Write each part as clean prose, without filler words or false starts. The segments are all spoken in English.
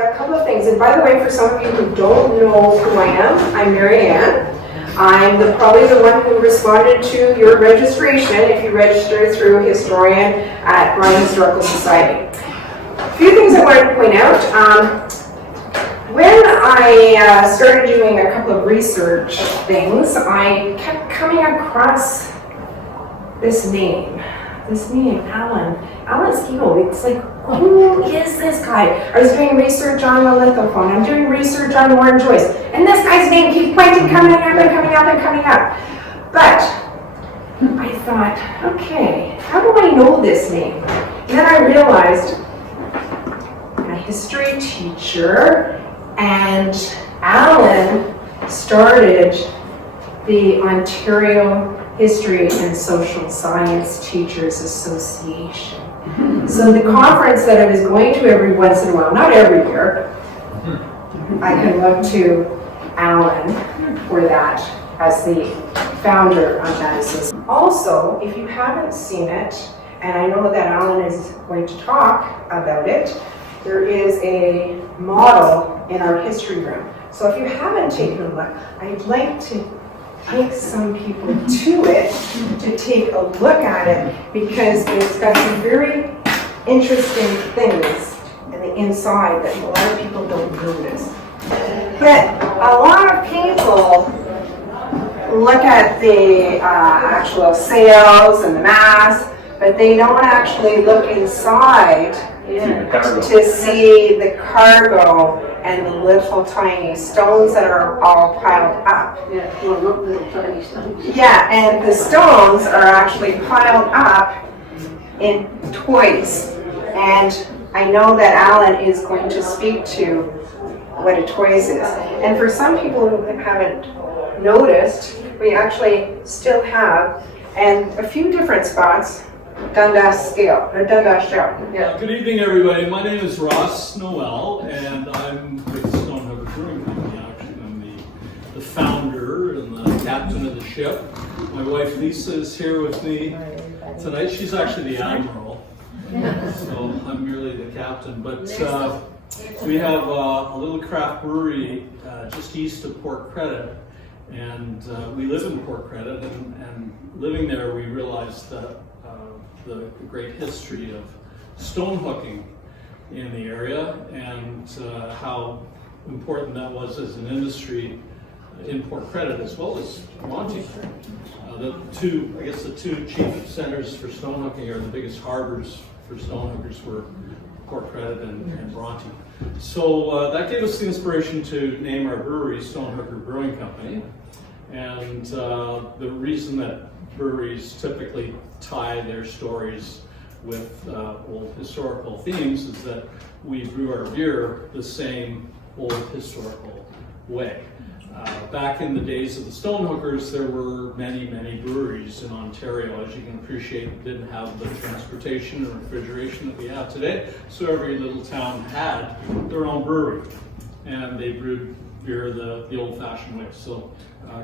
a couple of things. And by the way, for some of you who don't know who I am, I'm Mary Ann. I'm probably the one who responded to your registration if you registered through historian at Bronte Historical Society. A few things I wanted to point out. When I started doing a couple of research things, I kept coming across this name, Alan Skeoch. It's like, who is this guy? I was doing research on the lithophone. I'm doing research on Warren Joyce. And this guy's name keeps coming up and coming up and coming up. But I thought, okay, how do I know this name? And then I realized I'm a history teacher, and Alan started the Ontario History and Social Science Teachers Association. So the conference that I was going to every once in a while, not every year, I can look to Alan for that as the founder of that association. Also, if you haven't seen it, and I know that Alan is going to talk about it, there is a model in our history room. So if you haven't taken a look, I'd like to take some people to it to take a look at it, because it's got some very interesting things in the inside that a lot of people don't notice. But a lot of people look at the actual sails and the mast, but they don't actually look inside to see the cargo and the little tiny stones that are all piled up. Yeah, well, not little tiny stones. Yeah, and the stones are actually piled up in toys. And I know that Alan is going to speak to what a toys is. And for some people who haven't noticed, we actually still have, and a few different spots, Dundas scale, or Dundas shell. Yeah. Good evening, everybody. My name is Ross Noel, and I'm with Stonehooking Brewing Company. Actually, I'm the founder and the captain of the ship. My wife Lisa is here with me tonight. She's actually the admiral, so I'm merely the captain. But we have a little craft brewery just east of Port Credit, and we live in Port Credit. And living there, we realized that the great history of stonehooking in the area, and how important that was as an industry in Port Credit as well as Bronte. The two chief centers for stonehooking, are the biggest harbors for stonehookers, were Port Credit and Bronte. So that gave us the inspiration to name our brewery Stonehooking Brewing Company. And the reason that breweries typically tie their stories with old historical themes is that we brew our beer the same old historical way. Back in the days of the stonehookers, there were many, many breweries in Ontario. As you can appreciate, didn't have the transportation and refrigeration that we have today, so every little town had their own brewery, and they brewed beer the old-fashioned way. So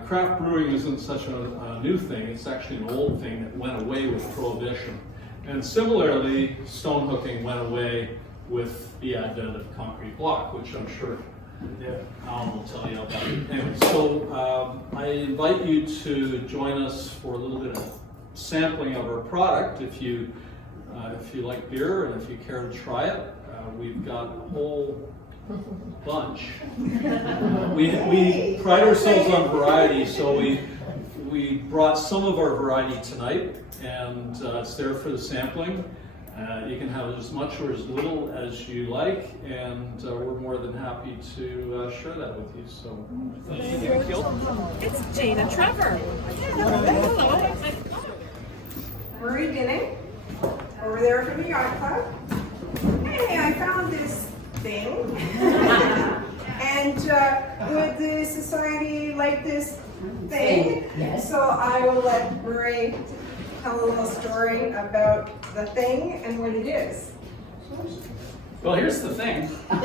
craft brewing isn't such a new thing. It's actually an old thing that went away with Prohibition. And similarly, stonehooking went away with the advent of concrete block, which I'm sure Alan will tell you about. Anyway, so I invite you to join us for a little bit of sampling of our product. If you like beer and if you care to try it, we've got a whole bunch. We pride ourselves on variety, so we brought some of our variety tonight, and it's there for the sampling. You can have as much or as little as you like, and we're more than happy to share that with you. So, thank you. It's Jane and Trevor. Hello. Marie Dinning, over there from the Yacht Club. Hey, I found this thing. And would the society like this thing? Yes. So I will let Marie tell a little story about the thing and what it is. Well, here's the thing. I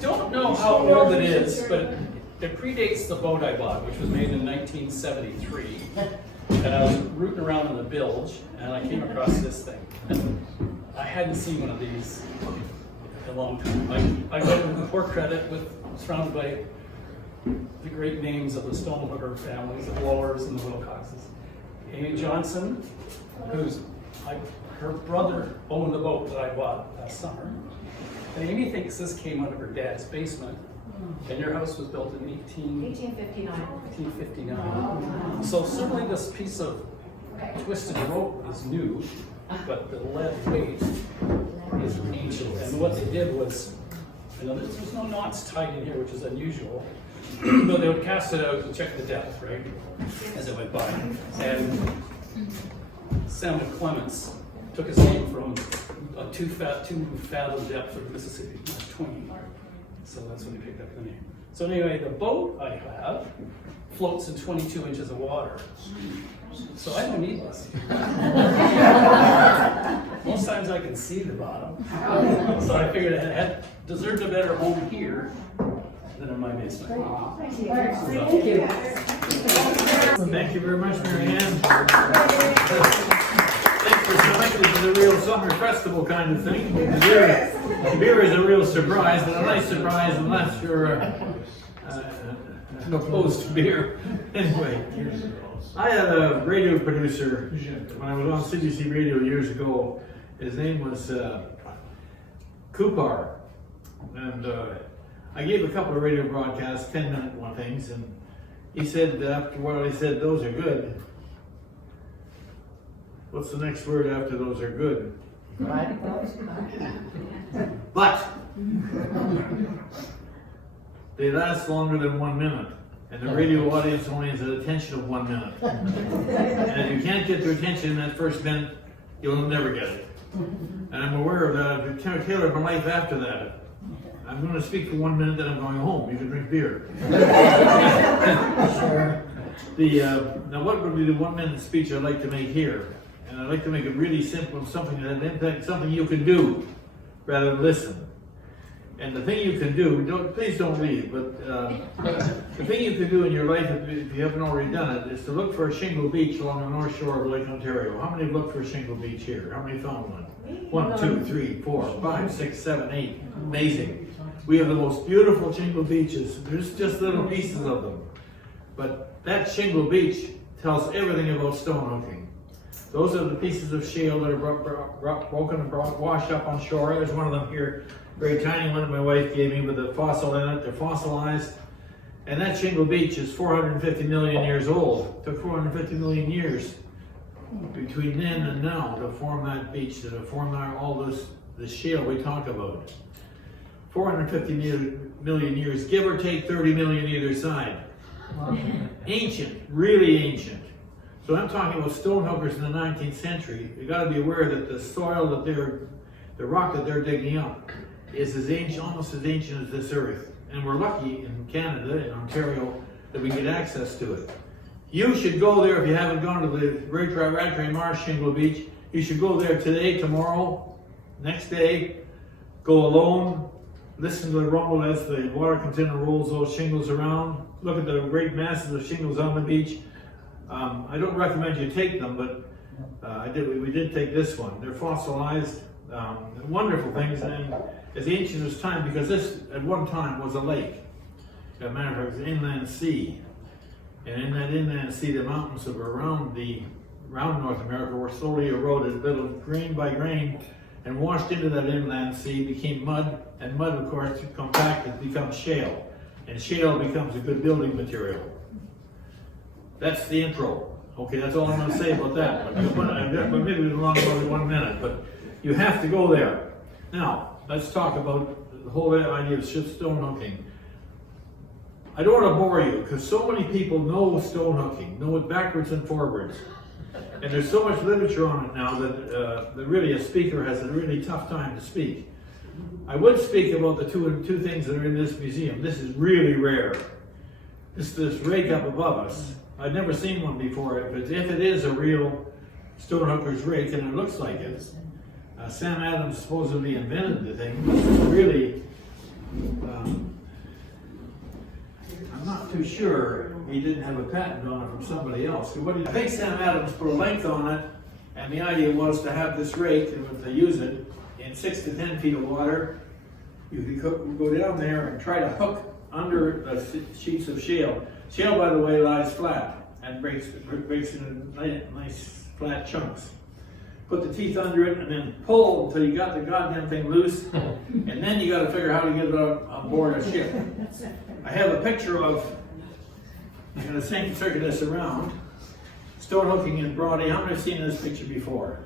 don't know how old it is, but it predates the boat I bought, which was made in 1973. And I was rooting around in the bilge, and I came across this thing. I hadn't seen one of these in a long time. I went with poor credit, surrounded by the great names of the Stonehooker families, the Blowers and the Wilcoxes. Amy Johnson, her brother owned the boat that I bought last summer. And Amy thinks this came out of her dad's basement. And your house was built in 1859. So certainly this piece of twisted rope is new, but the lead weight is ancient. And what they did was, there's no knots tied in here, which is unusual. But they would cast it out to check the depth, right, as it went by. And Samuel Clements took his name from a 2 fathom depth of the Mississippi, not 20. So that's when he picked up the name. So anyway, the boat I have floats in 22 inches of water. So I don't need this. Most times I can see the bottom. So I figured it had deserved a better home here than in my basement. Thank you. Thank you very much, Mary Ann. Thanks for coming. This is a real summer festival kind of thing. The beer is a real surprise, but a nice surprise unless you're opposed to beer. Anyway, I had a radio producer when I was on CBC Radio years ago. His name was Kupar, and I gave a couple of radio broadcasts, 10-minute one things, and he said after a while, he said, "Those are good." What's the next word after those are good? But they last longer than 1 minute, and the radio audience only has an attention of 1 minute. And if you can't get their attention in that first minute, you'll never get it. And I'm aware of that. I've tailored my life after that. I'm going to speak for 1 minute, then I'm going home. You can drink beer. Now, what would be the 1 minute speech I'd like to make here? And I'd like to make it really simple, something that impact, something you can do rather than listen. And the thing you can do, please don't leave, but the thing you can do in your life, if you haven't already done it, is to look for a shingle beach along the north shore of Lake Ontario. How many have looked for a shingle beach here? How many found one? 1, 2, 3, 4, 5, 6, 7, 8. Amazing. We have the most beautiful shingle beaches. There's just little pieces of them. But that shingle beach tells everything about stonehooking. Those are the pieces of shale that are broken and washed up on shore. There's one of them here, very tiny one that my wife gave me with a fossil in it. They're fossilized. And that shingle beach is 450 million years old. It took 450 million years between then and now to form that beach, to form all this shale we talk about. 450 million years, give or take 30 million either side. Ancient, really ancient. So I'm talking about stonehookers in the 19th century. You got to be aware that the soil that the rock that they're digging up is as ancient, almost as ancient as this earth. And we're lucky in Canada, in Ontario, that we get access to it. You should go there if you haven't gone to the Rattray Marsh Shingle Beach. You should go there today, tomorrow, next day. Go alone. Listen to the rumble as the water comes in and rolls those shingles around. Look at the great masses of shingles on the beach. I don't recommend you take them, but we did take this one. They're fossilized, wonderful things, and as ancient as time, because this at one time was a lake. As a matter of fact, it was an inland sea. And in that inland sea, the mountains that were around North America were slowly eroded, little grain by grain, and washed into that inland sea, became mud, and mud, of course, compacted, becomes shale. And shale becomes a good building material. That's the intro. Okay, that's all I'm going to say about that. But maybe we'll long about 1 minute, but you have to go there. Now, let's talk about the whole idea of stonehooking. I don't want to bore you, because so many people know stonehooking, know it backwards and forwards. And there's so much literature on it now that really a speaker has a really tough time to speak. I would speak about the two things that are in this museum. This is really rare. This rake up above us. I've never seen one before, but if it is a real stonehooker's rake, and it looks like it, Sam Adams supposedly invented the thing. Really, I'm not too sure he didn't have a patent on it from somebody else. I think Sam Adams put a length on it, And the idea was to have this rake, and if they use it, in 6 to 10 feet of water, you could go down there and try to hook under the sheets of shale. Shale, by the way, lies flat and breaks in nice flat chunks. Put the teeth under it and then pull until you got the goddamn thing loose, and then you got to figure out how to get it on board a ship. I have a picture of, I'm going to circle this around, Stonehooking in Bronte. How many have seen this picture before?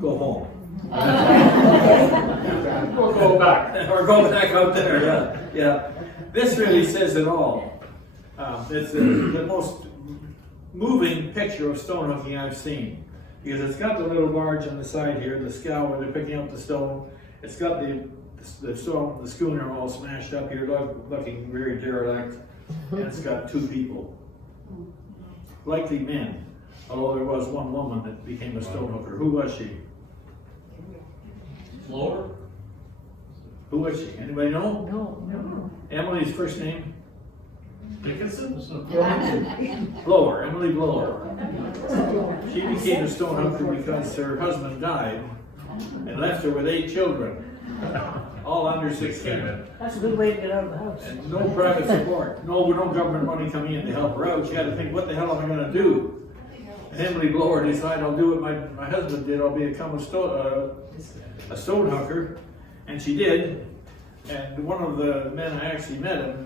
Go home. Or go back. Or go back out there, yeah. This really says it all. It's the most moving picture of stonehooking I've seen. Because it's got the little barge on the side here, the scow where they're picking up the stone. It's got the schooner all smashed up here, looking very derelict. And it's got 2 people. Likely men, although there was one woman that became a stonehooker. Who was she? Lower? Who was she? Anybody know? No. Emily's first name? Dickinson? Blower, Emily Blower. She became a stonehooker because her husband died and left her with 8 children, all under 16. That's a good way to get out of the house. And no private support, no government money coming in to help her out. She had to think, what the hell am I going to do? And Emily Blower decided, I'll do what my husband did, I'll become a stonehooker. And she did. And one of the men I actually met,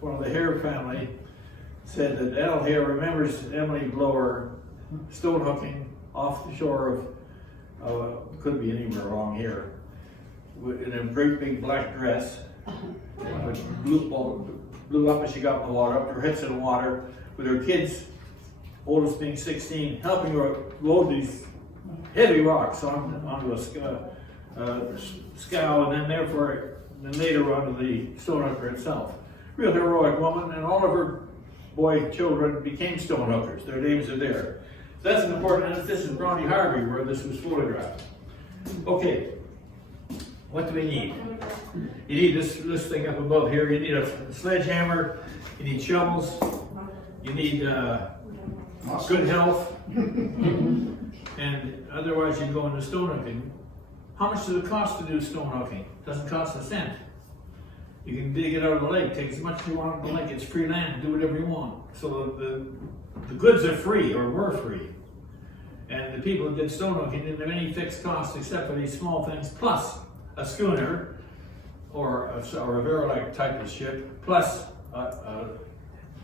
one of the Hare family, said that Al Hare remembers Emily Blower stonehooking off the shore of, could be anywhere along here, in a great big black dress, which blew up as she got in the water, up to her hips in the water, with her kids, oldest being 16, helping her load these heavy rocks onto a scow, and then later onto the stonehooker itself. Real heroic woman, and all of her boy children became stonehookers. Their names are there. So that's an important, this is Bronte Harvey where this was photographed. Okay, what do we need? You need this thing up above here. You need a sledgehammer, you need shovels, you need good health, and otherwise you go into stonehooking. How much does it cost to do stonehooking? Doesn't cost a cent. You can dig it out of the lake, take as much as you want out of the lake, it's free land, do whatever you want. So the goods are free, or were free. And the people that did stonehooking didn't have any fixed costs except for these small things, plus a schooner, or a derelict type of ship, plus a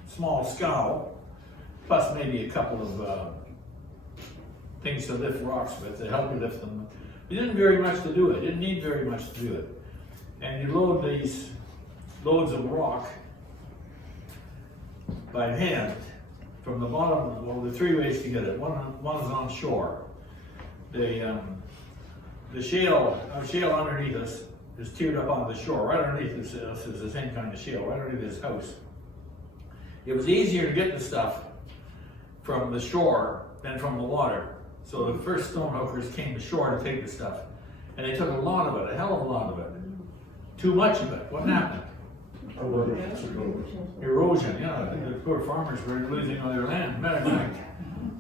small scow, plus maybe a couple of things to lift rocks with, to help you lift them. You didn't very much to do it, you didn't need very much to do it. And you load these loads of rock by hand from the bottom. Well, there are 3 ways to get it. One is on shore. The shale underneath us is tiered up on the shore. Right underneath us is the same kind of shale, right underneath this house. It was easier to get the stuff from the shore than from the water. So the first stonehookers came to shore to take the stuff. And they took a lot of it, a hell of a lot of it. Too much of it. What happened? Erosion, yeah. The poor farmers were losing all their land. Matter of fact,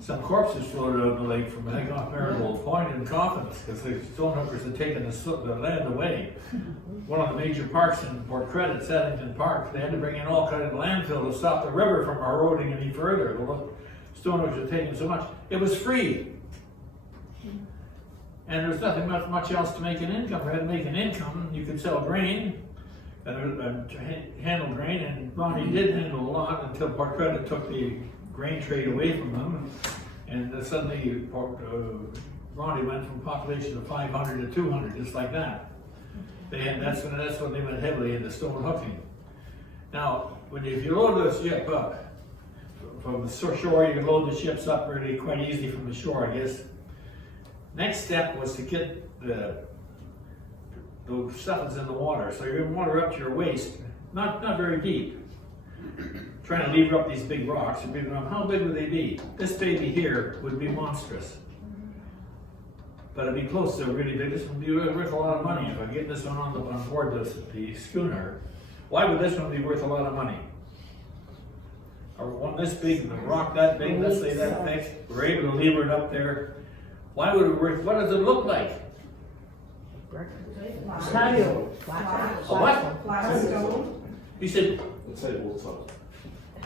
some corpses floated out of the lake from, I think, off Marigold Point in coffins because the stonehookers had taken the land away. One of the major parks in Port Credit, Saddington Park, they had to bring in all kind of landfill to stop the river from eroding any further. The stonehookers had taken so much. It was free. And there's nothing much else to make an income. If you had to make an income, you could sell grain and handle grain, and Bronte did handle a lot until Port Credit took the grain trade away from them, and suddenly Bronte went from a population of 500 to 200, just like that. That's when they went heavily into stonehooking. Now, if you load the ship up from the shore, you can load the ships up really quite easy from the shore, I guess. Next step was to get the stuff that's in the water. So you're in water up to your waist, not very deep. Trying to lever up these big rocks. How big would they be? This baby here would be monstrous. But it'd be close to really big. This would be worth a lot of money if I get this one on board the schooner. Why would this one be worth a lot of money? or one this big, and a rock that big, let's say that thick, we're able to lever it up there. Why would it work? What does it look like? Patio. A what? Flat stone. You said, A tabletop.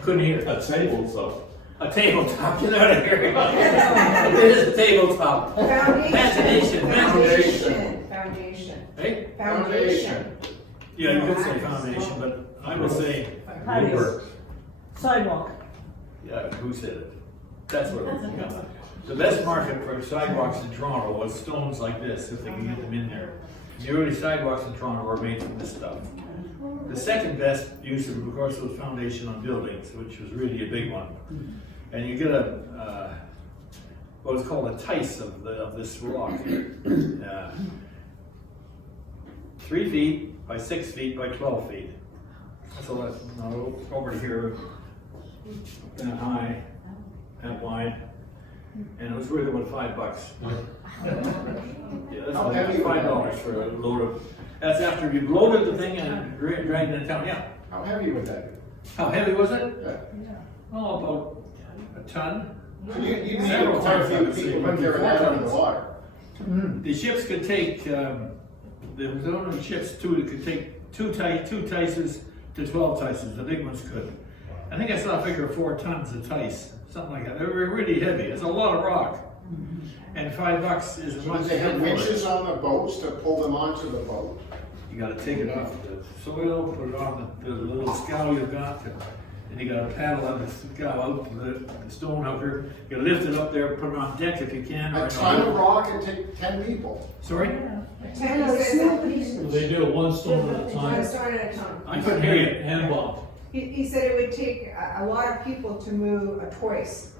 couldn't hear. A tabletop. A tabletop, get out of here. It is a tabletop. Foundation. Imagination. Foundation. Hey? Foundation. Yeah, you could say foundation, but I would say Patio. Sidewalk. yeah, who said it? That's what it was. Yeah. The best market for sidewalks in Toronto was stones like this, if they can get them in there. The early sidewalks in Toronto were made from this stuff. The second best use of course, was foundation on buildings, which was really a big one. And you get what was called a tice of this rock. 3 feet by 6 feet by 12 feet. So that's over here, that high, that wide, and it was worth about $5. Yeah, that's How like heavy was $5 for a load of. That's after you've loaded the thing and dragged it in town. Yeah. How heavy was that? How heavy was it? Yeah. Oh, about a ton. So you need Several quite a times few I've seen people when they're out on the water. The ships could take, there was only ships that could take two tices to 12 tices, the big ones could. I think I saw a figure of 4 tons of tice, something like that. They were really heavy, it's a lot of rock. And $5 is as So much did as they have for it. winches on the boats to pull them onto the boat? You gotta take it off the soil, put it on the little scow you've got, and you gotta paddle on the scow out to the stone hooker. You gotta lift it up there, put it on deck if you can. A ton of rock can take 10 people. Sorry? They do it one stone at a One time. stone at a time. I couldn't hear you. Hand bombed. He said it would take a lot of people to move a twice.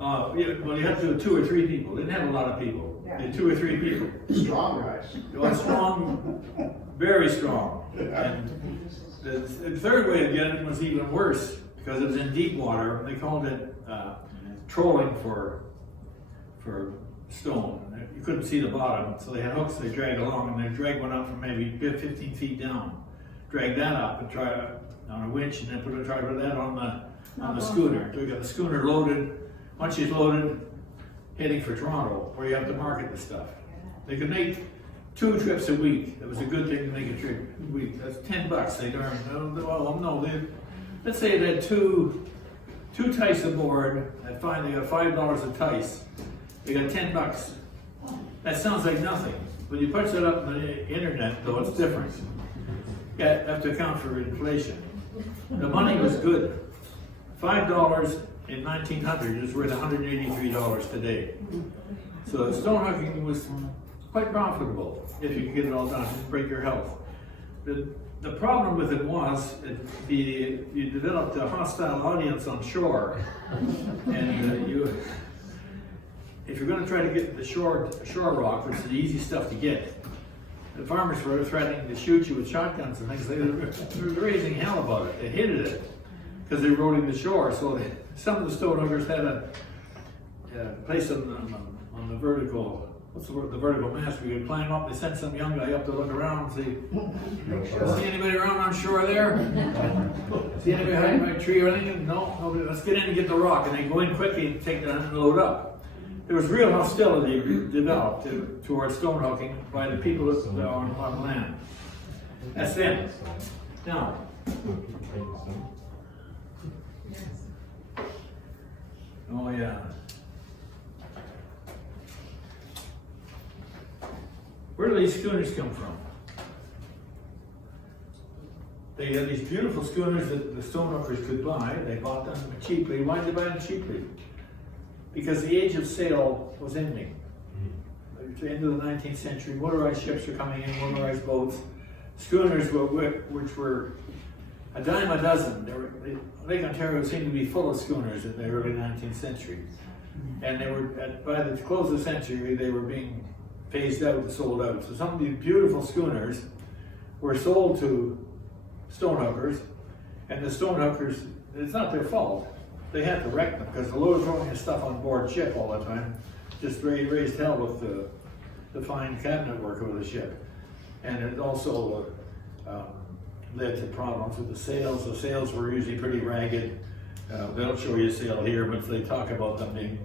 Yeah, well, you have to do 2 or 3 people. They didn't have a lot of people. Yeah. They had 2 or 3 people. Strong guys. It was strong, very strong. And the third way of getting it was even worse because it was in deep water. They called it trolling for stone. You couldn't see the bottom, so they had hooks they dragged along, and they dragged one up from maybe 15 feet down. Drag that up and try it on a winch, and then try to put that on the schooner. So we got the schooner loaded. Once it's loaded, heading for Toronto, where you have to market the stuff. They could make 2 trips a week. It was a good thing to make a trip a week. That's $10. They earned. Well, no, let's say they had two tice aboard. They got $5 a tice. They got $10. That sounds like nothing. When you punch that up on the internet, though, it's different. You have to account for inflation. The money was good. $5 in 1900 is worth $183 today. So stonehooking was quite profitable if you could get it all done and break your health. The problem with it was you developed a hostile audience on shore, and if you're going to try to get the shore rock, which is the easy stuff to get, the farmers were threatening to shoot you with shotguns and things. They were raising hell about it. They hated it because they were eroding the shore. So some of the stonehookers had a place on the vertical. What's the word? The vertical mast. We could climb up. They sent some young guy up to look around and see anybody around on shore there? See anybody hiding by a tree or anything? No, nobody. Let's get in and get the rock. And they go in quickly and take that and load up. There was real hostility developed towards stonehooking by the people that are on land. That's them. Now, oh yeah. Where do these schooners come from? They had these beautiful schooners that the stonehookers could buy. They bought them cheaply. Why did they buy them cheaply? Because the age of sail was ending. At the end of the 19th century, motorized ships were coming in, motorized boats. Schooners which were a dime a dozen. Lake Ontario seemed to be full of schooners in the early 19th century. And they were, by the close of the century, they were being phased out and sold out. So some of these beautiful schooners were sold to stonehookers, and the stonehookers, it's not their fault. They had to wreck them because the load throwing his stuff on board ship all the time just raised hell with the fine cabinet work of the ship. And it also led to problems with the sails. The sails were usually pretty ragged. They don't show you a sail here, but they talk about them being,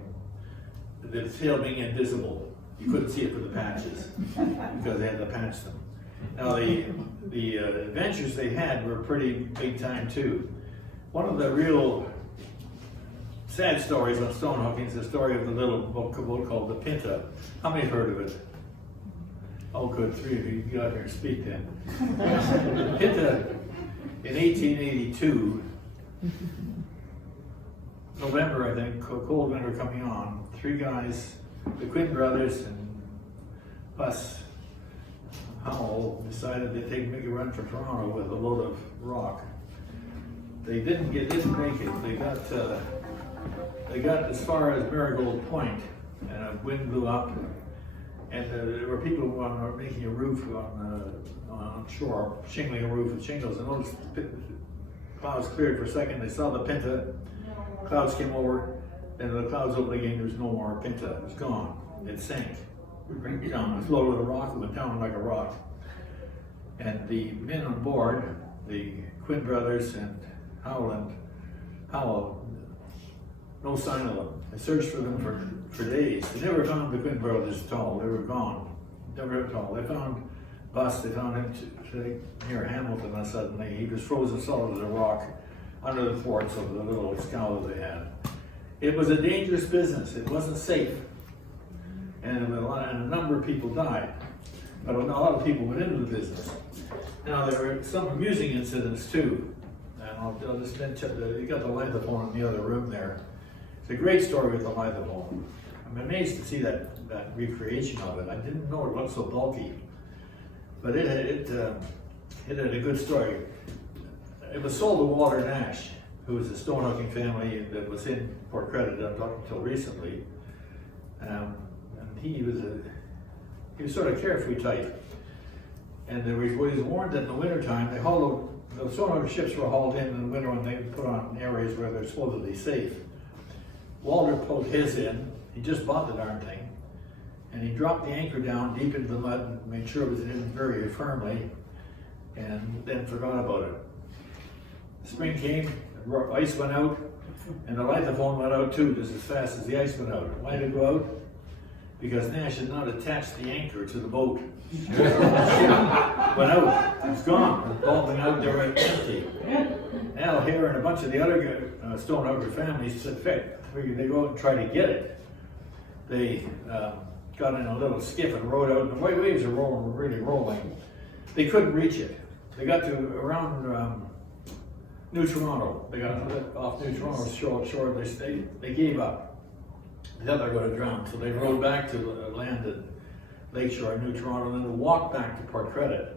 the sail being invisible. You couldn't see it for the patches because they had to patch them. Now the adventures they had were pretty big time too. One of the real sad stories on Stonehooking is the story of the little boat called the Pinta. How many have heard of it? Oh good, 3 of you get out here and speak then. The Pinta in 1882, November I think, cold winter coming on, 3 guys, the Quinn brothers and us, Howell, decided they'd make a run for Toronto with a load of rock. They didn't make it. They got as far as Marigold Point, and a wind blew up, and there were people who were making a roof on shore, shingling a roof with shingles, and noticed the clouds cleared for a second. They saw the Pinta, clouds came over, and the clouds opened again. There was no more Pinta. It was gone. It sank. It down. It flowed with a rock. It went down like a rock. And the men on board, the Quinn brothers and Howell, no sign of them. They searched for them for days. They never found the Quinn brothers at all. They were gone. Never at all. They found Bus. They found him near Hamilton, and suddenly he was frozen solid as a rock under the forts of the little scow that they had. It was a dangerous business. It wasn't safe. And a number of people died. But a lot of people went into the business. Now, there were some amusing incidents too. And I'll just mention, you got the lithophone in the other room there. It's a great story with the lithophone. I'm amazed to see that recreation of it. I didn't know it looked so bulky. But it had a good story. It was sold to Walter Nash, who was a Stonehooking family that was in Port Credit up until recently. And he was sort of carefree type. And he was warned that in the wintertime, the Stonehooking ships were hauled in the winter when they put on areas where they're supposedly safe. Walter pulled his in. He just bought the darn thing. And he dropped the anchor down deep into the mud and made sure it was in very firmly, and then forgot about it. Spring came, the ice went out, and the lithophone went out too, just as fast as the ice went out. Why did it go out? Because Nash had not attached the anchor to the boat. Went out, it was gone, it was bulging out there empty. Al Hare and a bunch of the other Stonehooker families figured they go out and try to get it. They got in a little skiff and rowed out, and the white waves were really rolling. They couldn't reach it. They got to around New Toronto. They got off New Toronto shore. They gave up. They thought they were going to drown, so they rowed back to land at Lakeshore in New Toronto, and then walked back to Port Credit.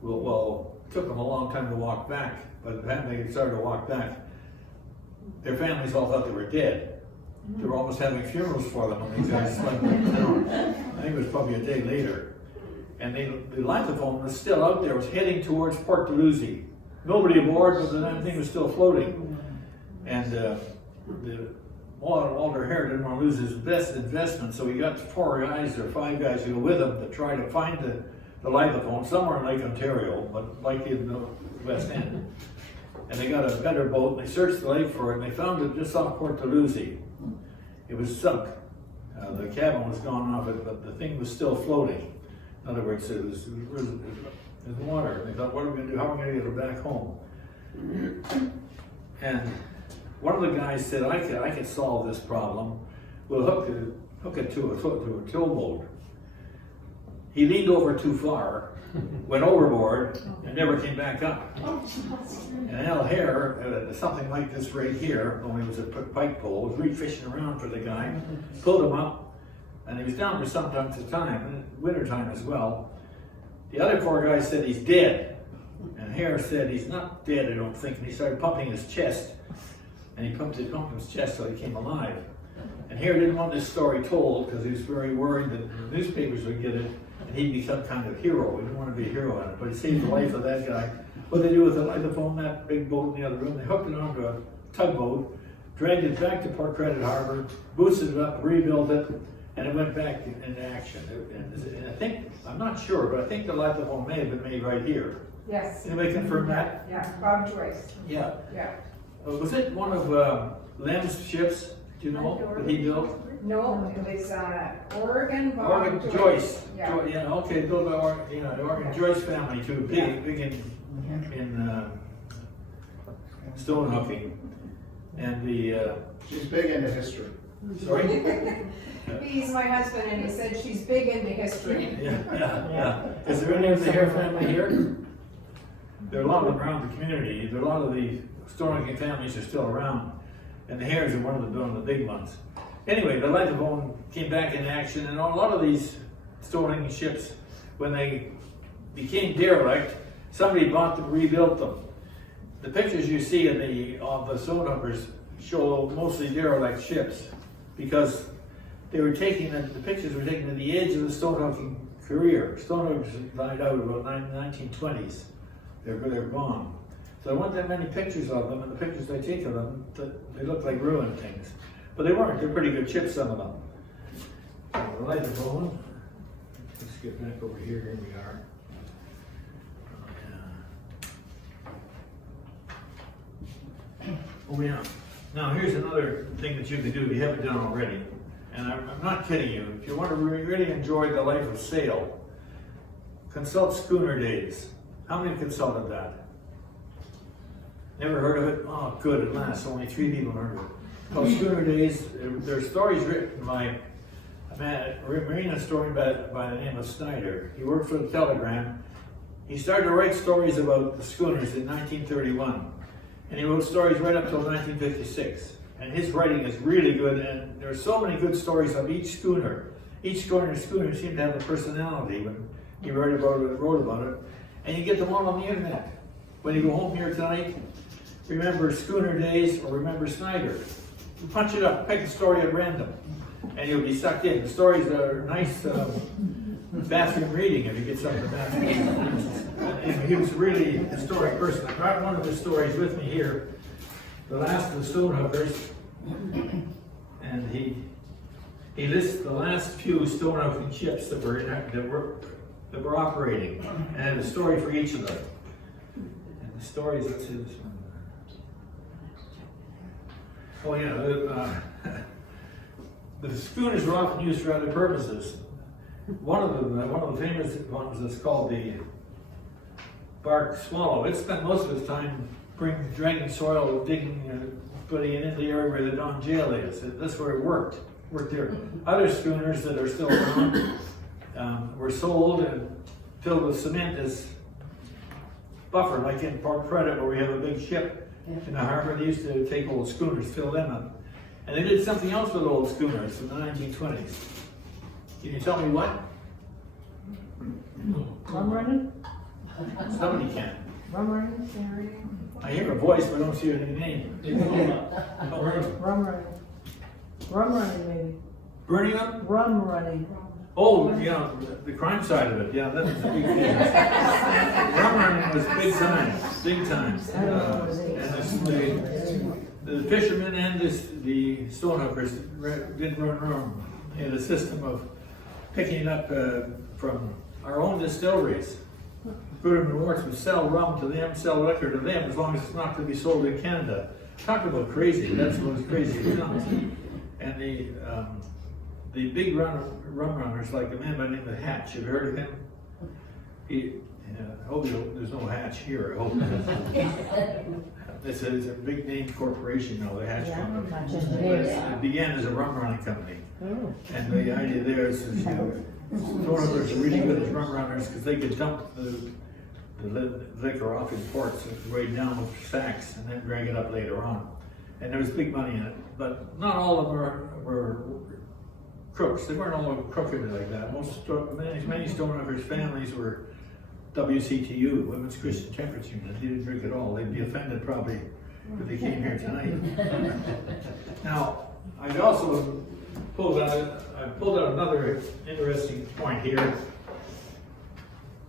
Well, it took them a long time to walk back, but by the time they started to walk back, their families all thought they were dead. They were almost having funerals for them when these guys slept down. I think it was probably a day later. And the lithophone was still out there, was heading towards Port Dalhousie. Nobody aboard, but the damn thing was still floating. And Walter Hare didn't want to lose his best investment, so he got 4 guys or 5 guys to go with him to try to find the lithophone somewhere in Lake Ontario, but likely in the West End. And they got a better boat, and they searched the lake for it, and they found it just off Port Dalhousie. It was sunk. The cabin was gone off it, but the thing was still floating. In other words, it was in water. And they thought, what are we going to do? How are we going to get it back home? And one of the guys said, I could solve this problem. We'll hook it to a towboat. He leaned over too far, went overboard, and never came back up. And Al Hare, something like this right here, only it was a pike pole, was really fishing around for the guy, pulled him up, and he was down for some time, winter time as well. The other 4 guys said he's dead, and Hare said he's not dead, I don't think, and he started pumping his chest, and he pumped his chest so he came alive. And Hare didn't want this story told because he was very worried that the newspapers would get it, and he'd be some kind of hero. He didn't want to be a hero in it, but he saved the life of that guy. What they do with the lithophone, that big boat in the other room, they hooked it onto a tugboat, dragged it back to Port Credit Harbor, boosted it up, rebuilt it, and it went back into action. And I think, I'm not sure, but I think the lithophone may have been made right here. Yes. Anybody confirm that? Yeah, Bob Joyce. Yeah. Yeah. Was it one of Lem's ships, do you know, that he built? No, it was, Oregon. Oregon Joyce. Yeah. Yeah, okay, built by the Oregon Joyce family too, big in Stonehooking. And the, She's big into history. sorry? He's my husband and he said she's big into history. Yeah. Is there any of the Hare family here? There are a lot of them around the community. There are a lot of the Stonehooking families are still around. And the Hares are one of the big ones. Anyway, the Light of Bone came back in action, and a lot of these Stonehooking ships, when they became derelict, somebody bought them, rebuilt them. The pictures you see of the Stonehookers show mostly derelict ships, because they were taking the pictures were taken at the edge of the Stonehooking career. Stonehookers died out about 1920s. They're gone. So there weren't that many pictures of them, and the pictures they take of them, they look like ruined things. But they weren't. They're pretty good ships, some of them. The Light of Bone. Let's get back over here. Here we are. Oh yeah. Now here's another thing that you can do if you haven't done already. And I'm not kidding you. If you want to really enjoy the life of sail, consult Schooner Days. How many have consulted that? Never heard of it? Oh, good, at last. Only 3 people heard of it. Called Schooner Days. There are stories written by a marine historian by the name of Snyder. He worked for the Telegram. He started to write stories about the schooners in 1931. And he wrote stories right up till 1956. And his writing is really good, and there are so many good stories of each schooner. Each schooner seemed to have a personality when he wrote about it. And you get them all on the internet. When you go home here tonight, remember Schooner Days or remember Snyder. You punch it up, pick a story at random, and you'll be sucked in. The stories are nice bathroom reading if you get something to bathroom. And he was really a historic person. I brought one of his stories with me here, The Last of the Stonehookers, and he lists the last few Stonehooking ships that were operating, and had a story for each of them. And the stories, let's see this one. Oh yeah, the schooners were often used for other purposes. One of the famous ones is called the Bark Swallow. It spent most of its time dragging soil, digging, putting it into the area where the Don Jail is. That's where it worked there. Other schooners that are still around were sold and filled with cement as buffer, like in Port Credit where we have a big ship in the harbor. They used to take old schooners, fill them up. And they did something else with old schooners in the 1920s. Can you tell me what? Rum running? Somebody can. Rum running? I hear a voice, but I don't see any name. Rum running. Rum running, maybe. Burning up? Rum running. Oh, yeah, the crime side of it. Yeah, that was a big thing. Rum running was big time, big time. And the fishermen and the stonehookers did run rum in a system of picking up from our own distilleries. Goodham and Warts would sell rum to them, sell liquor to them, as long as it's not to be sold in Canada. Talk about crazy. That's what was crazy. And the big rum runners, like the man by the name of Hatch, have you heard of him? I hope there's no Hatch here, I hope. It's a big name corporation now, the Hatch Company. It began as a rum running company. And the idea there is stonehookers are really good as rum runners because they could dump the liquor off in ports and weighed down with sacks and then drag it up later on. And there was big money in it, but not all of them were crooks. They weren't all crooked like that. Many stonehookers' families were WCTU, Women's Christian Temperance Union. They didn't drink at all. They'd be offended probably if they came here tonight. Now, I also pulled out another interesting point here.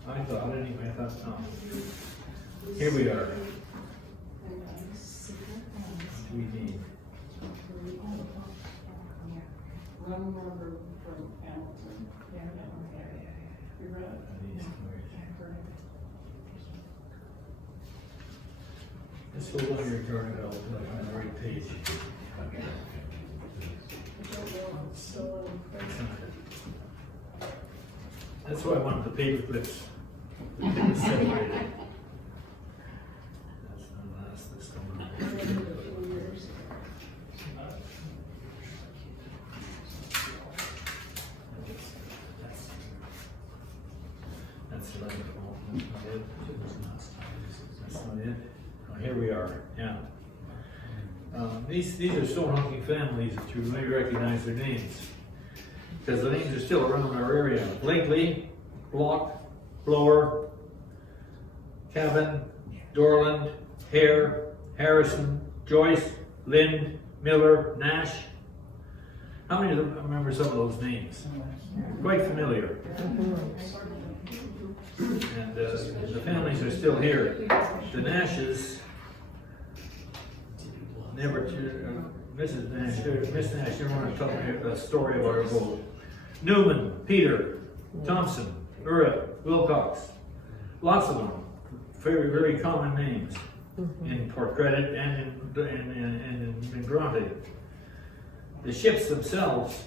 I thought, here we are. What do we need? Just hold on your journal on the right page. That's why I wanted the paper clips. Separated. That's the last this one. That's the right. Oh, that's not it. That's not it. Oh, here we are. Yeah. These are Stonehooking families that you may recognize their names, because the names are still around our area. Blakely, Block, Blower, Cabin, Dorland, Hare, Harrison, Joyce, Lind, Miller, Nash. How many of them remember some of those names? Quite familiar. And the families are still here. The Nashes, never, Mrs. Nash, Miss Nash, never want to tell me a story about her boat. Newman, Peter, Thompson, Ura, Wilcox, lots of them. Very, very common names in Port Credit and in Bronte. The ships themselves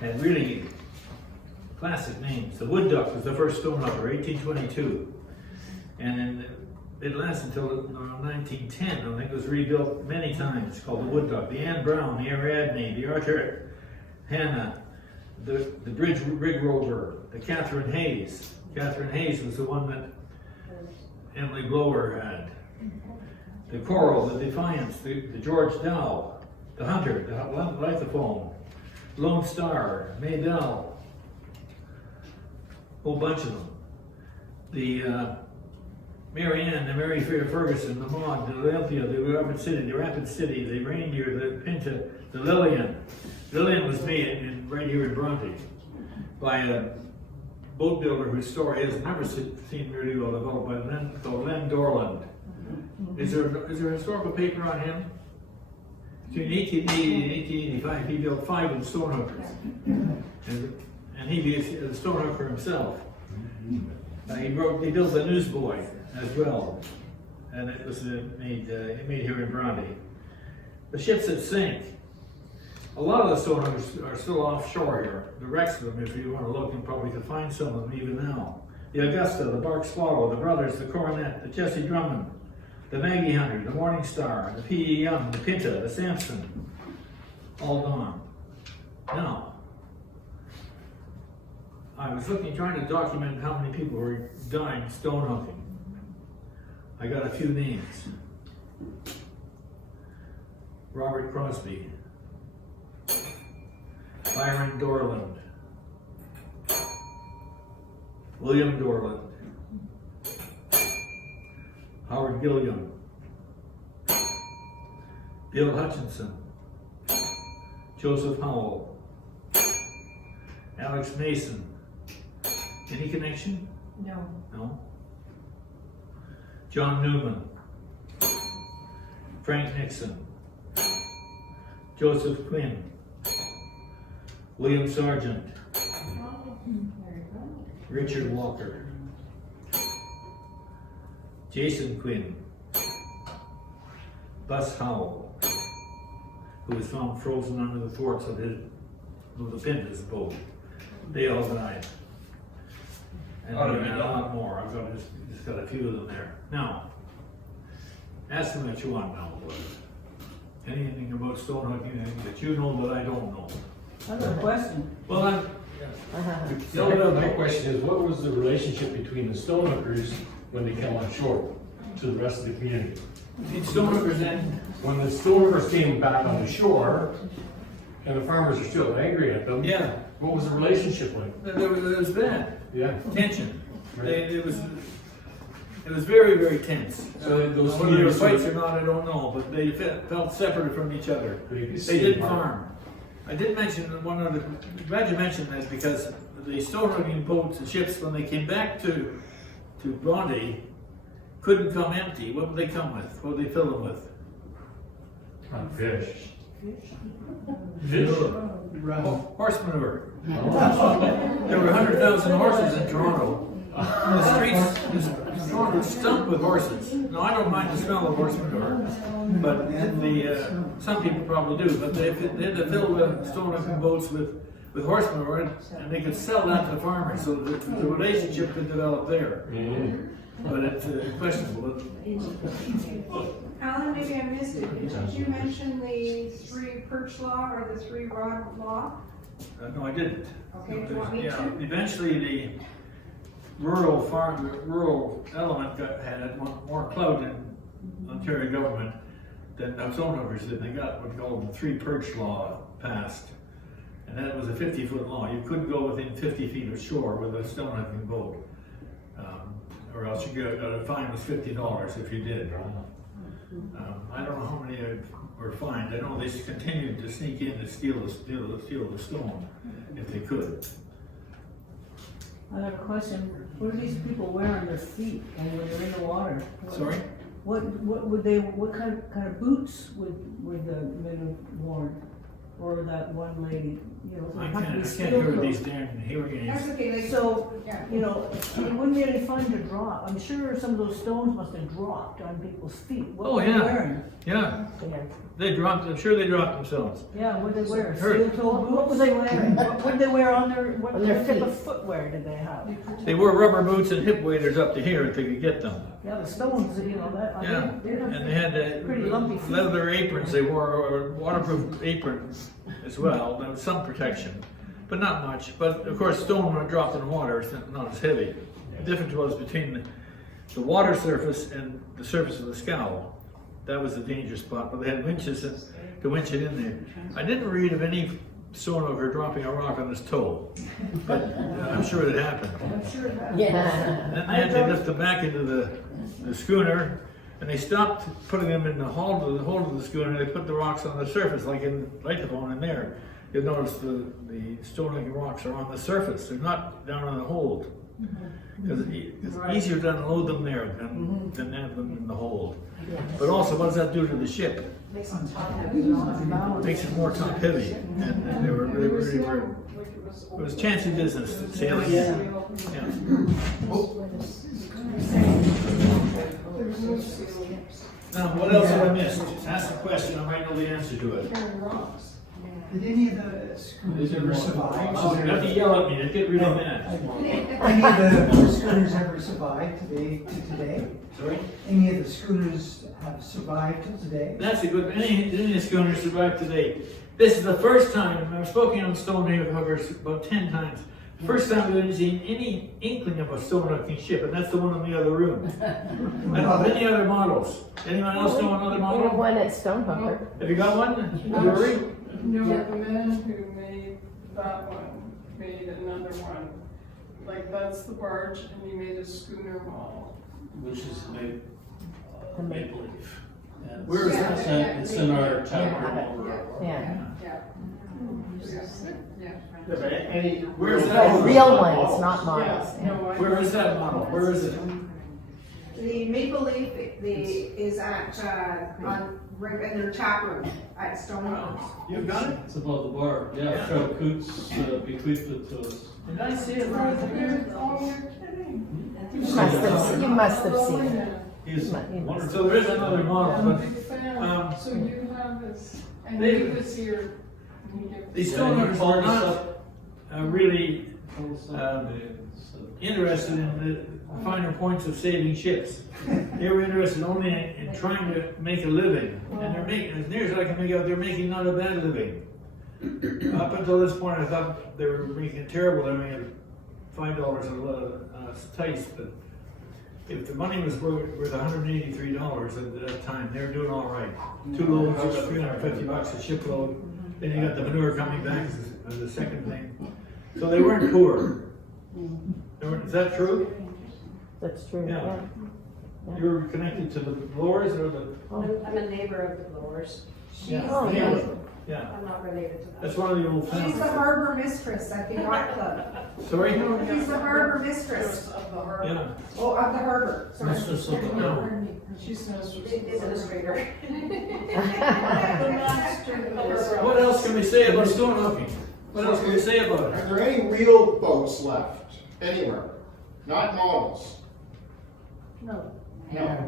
had really classic names. The Wood Duck was the first stonehooker, 1822. And then it lasted until 1910. I think it was rebuilt many times, called the Wood Duck. The Anne Brown, the Ariadne, the Arthur Hannah, the Bridge Rig Rover, the Catherine Hayes. Catherine Hayes was the one that Emily Blower had. The Coral, the Defiance, the George Dow, the Hunter, the Lithophone, Lone Star, Maybell, whole bunch of them. The Mary Ann, the Mary Fair Ferguson, the Maud, the Olympia, the Rapid City, the Reindeer, the Pinta, the Lillian. Lillian was made right here in Bronte by a boat builder whose story has never seen really well developed, by Len Dorland. Is there a historical paper on him? Between 1880 and 1885, he built 5 of the Stonehookers. And he was a Stonehooker himself. He built the Newsboy as well, and it was made here in Bronte. The ships that sink, a lot of the Stonehookers are still offshore here. The wrecks of them, if you want to look, you probably can find some of them even now. The Augusta, the Bark Swallow, the Brothers, the Coronet, the Jesse Drummond, the Maggie Hunter, the Morning Star, the P.E. Young, the Pinta, the Sampson, all gone. Now, I was trying to document how many people were dying stonehooking. I got a few names. Robert Crosby, Byron Dorland, William Dorland, Howard Gilliam, Bill Hutchinson, Joseph Howell, Alex Mason. Any connection? No. No? John Newman, Frank Nixon, Joseph Quinn, William Sargent, Richard Walker, Jason Quinn, Bus Howell, who was found frozen under the thwarts of the Pinta's boat. They all died. And a lot more. I've just got a few of them there. Now, ask me what you want now. Anything about stonehooking, anything that you know that I don't know. I have a question. Well, My question is, what was the relationship between the stonehookers when they came on shore to the rest of the community? Stonehookers then? When the stonehookers came back on the shore, and the farmers are still angry at them, Yeah. what was the relationship like? There was bad Yeah. tension. It was very, very tense. So those Whether there were communities fights were- or not, I don't know, but they felt separated from each other. They They didn't farm. I did mention one other, glad you mentioned that, because the stonehooking boats and ships, when they came back to Bronte, couldn't come empty. What would they come with? What would they fill them with? Fish. Horse manure. There were 100,000 horses in Toronto. The Stunk with horses. No, I don't mind the smell of horse manure, but some people probably do. But they had to fill the Stonehooking boats with horse manure, and they could sell that to farmers, so the relationship could develop there. But it's questionable. Alan, maybe I missed it. Did you mention the 3 perch law or the 3 rod law? No, I didn't. Okay, do you want me to? Eventually, the rural element had more clout in Ontario government than the Stonehookers did. They got what's called the 3 perch law passed. And that was a 50-foot law. You couldn't go within 50 feet of shore with a Stonehooking boat. Or else you got a fine was $50 if you did. I don't know how many were fined. I know they continued to sneak in to steal the stone if they could. I have a question. What do these people wear on their feet when they're in the water? Sorry? What kind of boots would the men have worn? Or that one lady, you know? I can't hear these damn hearing aids. That's okay, like, So, yeah. you know, it wouldn't be any fun to drop. I'm sure some of those stones must have dropped on people's feet. What Oh, were they yeah. wearing? Yeah, I'm sure they dropped themselves. Yeah, what did they wear? Hurt. Steel toe boots? What were they wearing? What did they wear on what type of footwear did they have? They wore rubber boots and hip waders up to here if they could get them. Yeah, the stones, you know, that, Yeah, and they had pretty lumpy feet. leather aprons. They wore a waterproof aprons as well. There was some protection, but not much. But of course, stone when it dropped in the water is not as heavy. The difference was between the water surface and the surface of the scow. That was the danger spot, but they had winches to winch it in there. I didn't read of any stonehooker dropping a rock on his toe, but I'm sure it happened. Yeah. Then they had to lift them back into the schooner, and they stopped putting them in the hold of the schooner. They put the rocks on the surface, like in Lythophone in there. You'll notice the Stonehooking rocks are on the surface. They're not down on the hold. Because it's easier to unload them there than have them in the hold. But also, what does that do to the ship? Makes it more top heavy, and they really were. It was chancy business sailing. Yeah. Now, what else have I missed? Ask the question. I might know the answer to it. Did any of the schooners ever survive? Oh, you have to yell at me. They get really mad. Any of the schooners ever survived to today? Sorry? Any of the schooners have survived to today? That's a good. Any of the schooners survived today. This is the first time I've spoken on Stonehookers about 10 times. The first time we've seen any inkling of a Stonehooking ship, and that's the one in the other room. I don't have any other models. Anyone else know another model? One at Stonehooker. Have you got one? Yuri? No, the man who made that one made another one. Like, that's the barge, and he made a schooner model. Which is made, maple leaf. And Where is that? It's in our chapter. Yeah. Where is But that? real ones, not models. No, Where is that model? Where is it? The maple leaf is at, in their tap room at Stonehooking. You've got it? It's above the bar. Yeah, Fred Coots bequeathed it to us. Did I see it? Oh, you're kidding. You must have seen it. He's wonderful. so there is another model, I'm a but big fan. So you have this, and they- he was here. when he gave these this- Stonehookers are not really interested in the finer points of saving ships. They were interested only in trying to make a living, and they're making, as near as I can make out, they're making not a bad living. Up until this point, I thought they were making a terrible living at $5 a tice, but if the money was worth $183 at that time, they were doing all right. 2 loads, you got $350 a shipload. Then you got the manure coming back as the second thing. So they weren't poor. Is that true? That's true, Yeah. yeah. You were connected to the blowers or the? I'm a neighbor of the blowers. Yeah. Oh, yeah. Yeah. I'm not related to them. That's one of the old She's families. the harbor mistress at the yacht club. Sorry? She's the harbor mistress. Of the harbor. Yeah. Oh, of the harbor, sorry. Mistress of the harbor. She's mistress. Administrator. What else can we say about Stonehooking? What else can we say about Are it? there any real boats left anywhere? Not models? No.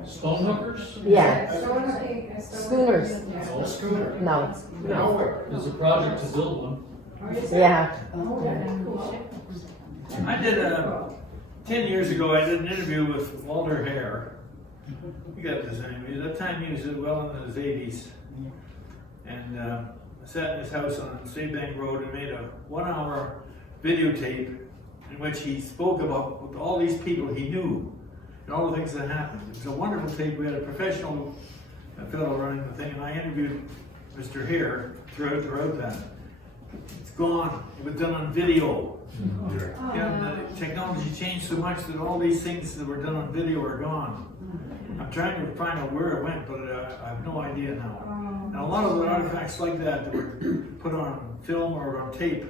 Stonehookers? Yeah, Stonehooking. schooners, A schooner. no, Nowhere. There's a project to build one. yeah. I did 10 years ago, I did an interview with Walter Hare. You got this name. At that time he was well into his 80s. And I sat in his house on State Bank Road and made a 1-hour videotape in which he spoke about all these people he knew and all the things that happened. It was a wonderful tape. We had a professional fellow running the thing, and I interviewed Mr. Hare throughout that. It's gone. It was done on video. Yeah, the technology changed so much that all these things that were done on video are gone. I'm trying to find out where it went, but I have no idea now. And a lot of the artifacts like that were put on film or on tape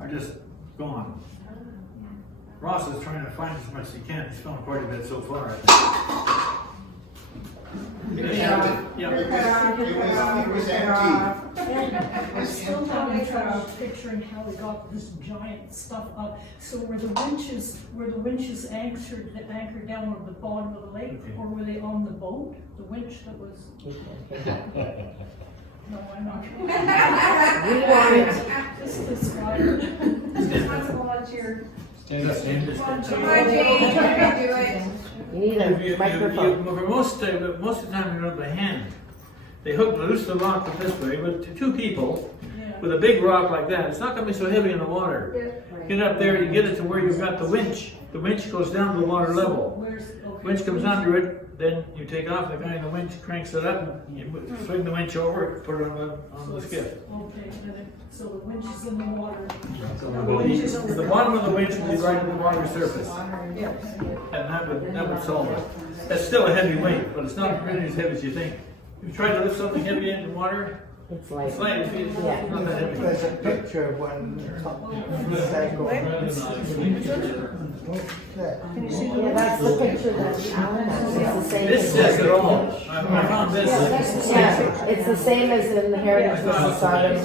are just gone. Ross is trying to find as much as he can. He's found quite a bit so far. It was empty. It was empty. I'm still having trouble picturing how they got this giant stuff up. So were the winches anchored down on the bottom of the lake, or were they on the boat? The winch that was. No, I'm not. We want it. This guy. Let's volunteer. Come on, Jane, you can do it. You need a microphone. For most of the time, you're by hand. They hook loose the rock this way, but to two people with a big rock like that, it's not going to be so heavy in the water. Get up there, you get it to where you've got the winch. The winch goes down to the water level. Winch comes under it, then you take off the guy in the winch, cranks it up, you swing the winch over, put it on the skiff. Okay, so the winch is in the water. The bottom of the winch will be right at the water surface. And that would solve it. That's still a heavy weight, but it's not really as heavy as you think. If you try to lift something heavy in the water, It's like, it's light, it's yeah. not that heavy. There's a picture of one cycle. Yeah, that's the picture that Alan has. It's the same. This says it all. I found this. Yeah, it's the same as in the Heritage Society.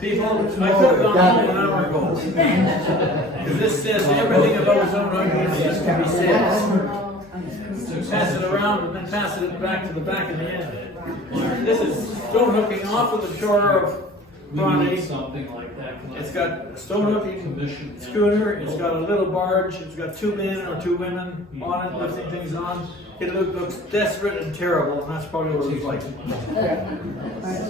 People, I could have gone home an hour ago. Because this says everything about Stonehooking that can be said. Pass it around and then pass it back to the back of the end. This is Stonehooking off of the shore of Bronte. Something like that. It's got a Stonehooking schooner, it's got a little barge, it's got 2 men or 2 women on it, lifting things on. It looks desperate and terrible, and that's probably what it looks like.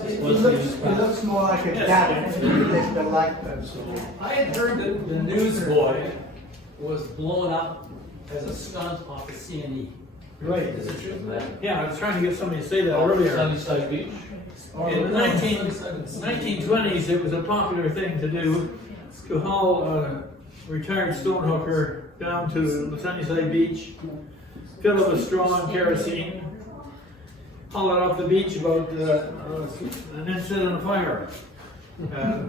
It looks more like a cabin than it is the lighthouse. I had heard that the newsboy was blown up as a stunt off the CNE. Right. Is it true? Yeah, I was trying to get somebody to say that earlier. Sunnyside Beach? In the 1920s, it was a popular thing to do, to haul a retired stonehooker down to the Sunnyside Beach, fill it with straw and kerosene, haul it off the beach about, and then set it on fire.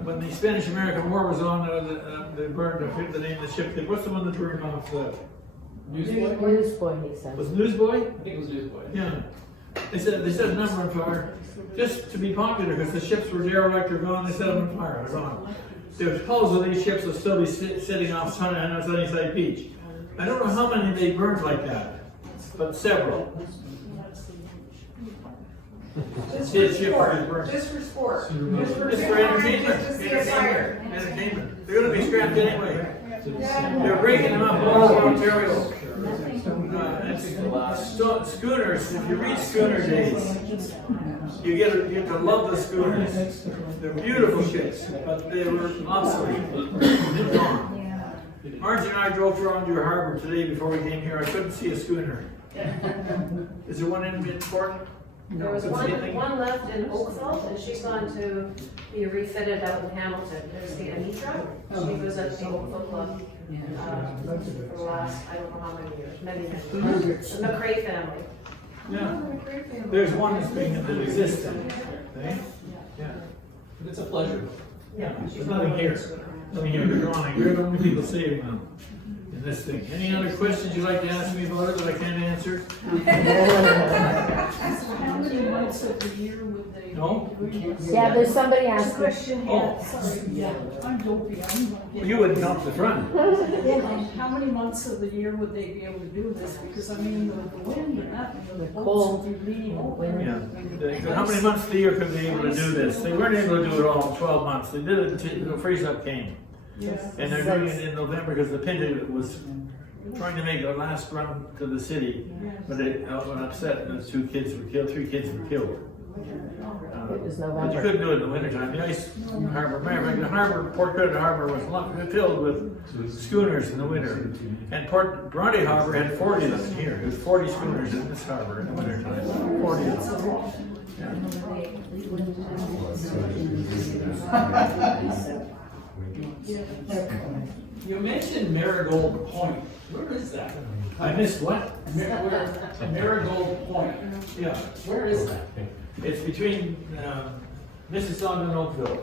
When the Spanish-American War was on, they burned, I forget the name of the ship. What's the one that burned off the... Newsboy, he said. Was it Newsboy? I think it was newsboy. Yeah. They set a number on fire just to be popular because the ships were derelict or gone. They set them on fire. They're gone. The hulls of these ships will still be sitting off Sunnyside Beach. I don't know how many they burned like that, but several. Just for sport. Just for sport. Just for entertainment. Just to see a fire. Entertainment. They're going to be scrapped anyway. They're breaking them up all over Ontario. Schooners, if you read schooner days, you get to love the schooners. They're beautiful ships, but they were obsolete. Margie and I drove around your harbor today before we came here. I couldn't see a schooner. Is there one in Midport? There was one left in Oakville, and she's gone to be refitted out in Hamilton. There's the Anitra. She was at the Oakville Club for the last, I don't know how many years, many years. The McRae family. Yeah. There's one that's being that exists. Okay? Yeah. It's a pleasure. There's nothing here. Nothing here. They're gone. You're the only people saving them in this thing. Any other questions you'd like to ask me about it that I can't answer? How many months of the year would they? No? Yeah, there's somebody asking. Question Oh. here, sorry, yeah, I'm dopey, I'm gonna get. You wouldn't know up the front. How many months of the year would they be able to do this? Because I mean, the wind and that, the cold. boats would be leaning over. Yeah. How many months of the year could they be able to do this? They weren't able to do it all in 12 months. They did it until the freeze-up came. Yes. And they're doing it in November because the Pinta was trying to make a last run to the city, but they went upset and those 2 kids were killed, 3 kids were killed. It was But you November. couldn't do it in the wintertime. The ice harbor, the harbor, Port Credit Harbor was filled with schooners in the winter. And Bronte Harbor had 40 of them here. There's 40 schooners in this harbor in the wintertime. 40 of them. You mentioned Marigold Point. Where is that? I missed what? Marigold Point. Yeah. Where is that? It's between Mississauga and Oakville.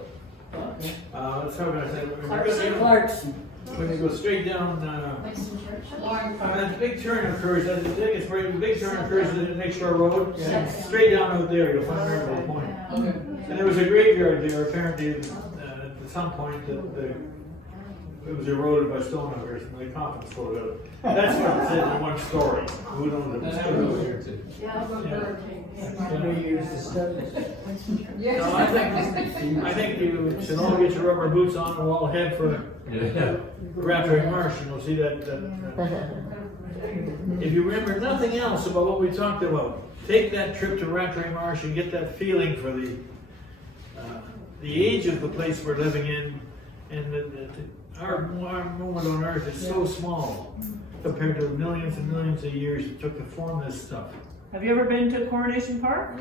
Let's how can I say? Clarkson. When you go straight down, that big turn occurs, I think it's where the big turn occurs in the Next Shore Road. And straight down out there, you'll find Marigold Point. Okay. And there was a graveyard there apparently at some point that it was eroded by stonehuggers and the coffins floated out. That's what it said in one story. Who knows if it's true? No, I think you should all get your rubber boots on and we'll all head for Rattray Marsh and you'll see that. If you remember nothing else about what we talked about, take that trip to Rattray Marsh and get that feeling for the age of the place we're living in, and our moment on Earth is so small compared to the millions and millions of years it took to form this stuff. Have you ever been to Coronation Park?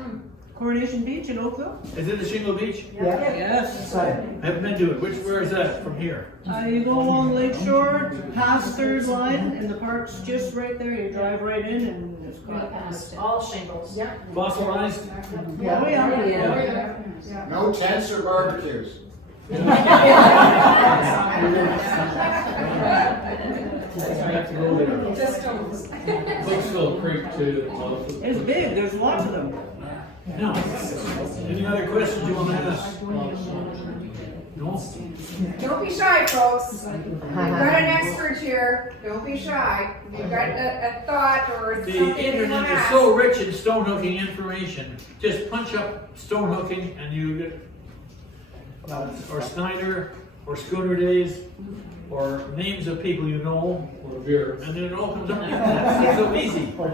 Coronation Beach in Oakville? Is it a shingle beach? Yes. I haven't been to it. Where is that from here? You go along Lake Shore, past Third Line, and the park's just right there. You drive right in and it's got past it. All shingles. Yeah. Fossilized? Oh, yeah. No tents or barbecues. Just stones. Brooksville Creek too. It's big, there's lots of them. No. Any other questions you want to ask? No? Don't be shy, folks. You've got an expert here. Don't be shy. If you've got a thought or The something you want internet to is ask. so rich in stonehooking information. Just punch up stonehooking and you get, or Snyder, or Schooner Days, or names of people you know, Or beer. and then it all comes up. It's so easy. Well,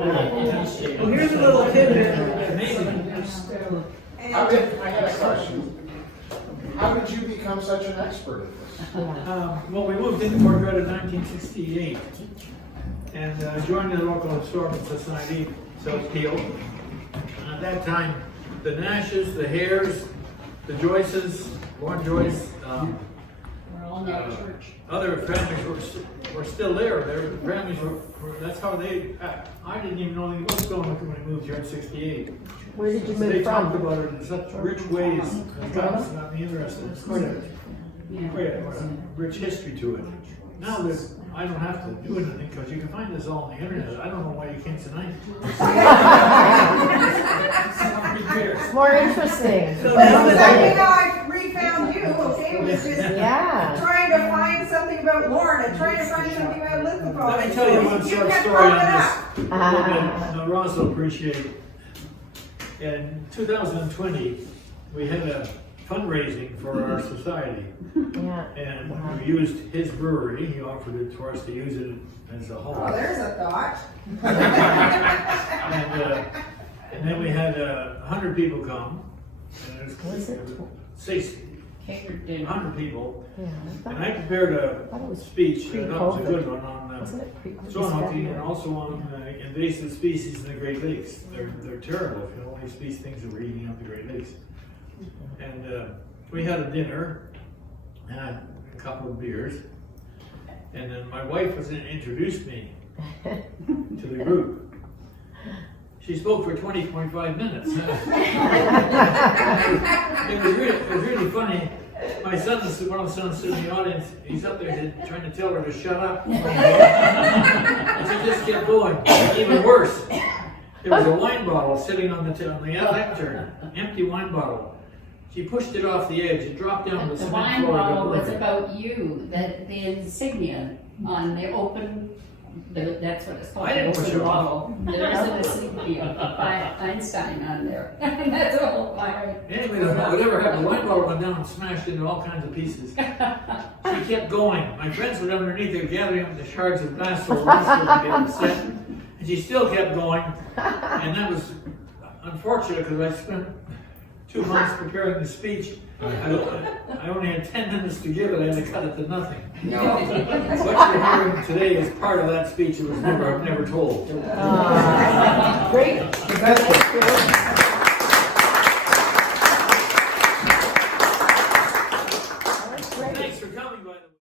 here's a little tidbit. Amazing. I had a question. How did you become such an expert at this? Well, we moved into Port Credit in 1968 and joined the local historical society, South Skeoch. At that time, the Nashes, the Hares, the Joyces, Lord Joyce, other families were still there. Their families were that's how they. I didn't even know anything about Stonehooking when I moved here in '68. Where did you They move talked from? about it in such rich ways. It got me interested. It's quite a rich history to it. Now I don't have to do anything because you can find this all on the internet. I don't know why you came tonight. It's more interesting. So exactly how I refound you, okay, was just Yeah. trying to find something about Lauren and trying to find something about Lithophone. Let me tell you one short kept story on popping this. up. That Ross will appreciate. In 2020, we had a fundraising for our society. Yeah. And we used his brewery. He offered it to us to use it as a hall. Oh, there's a thought. And then we had 100 people come. And it was 100 people. Yeah. And I prepared a speech, that was a good one, on Wasn't it pre-COVID? stonehooking and also on invasive species in the Great Lakes. They're terrible if you only species things that were eating up the Great Lakes. And we had a dinner and a couple of beers. And then my wife introduced me to the group. She spoke for 20-25 minutes. It was really funny. My son is, one of the sons sitting in the audience, he's up there trying to tell her to shut up. And she just kept going. Even worse, there was a wine bottle sitting on the lectern, empty wine bottle. She pushed it off the edge, it dropped down to the The cement wine floor. bottle was about you, the insignia on the open, that's what it's called, I the didn't push open it off. bottle. There's an insignia by Einstein on there. That's all fire. Anyway, whatever happened, the wine bottle went down and smashed into all kinds of pieces. She kept going. My friends were underneath there gathering up the shards of glass so the rest of them get upset. And she still kept going. And that was unfortunate because I spent 2 months preparing the speech. I only had 10 minutes to give it, I had to cut it to nothing. What you're hearing today is part of that speech that was never told. Great. Thanks for coming, by the way.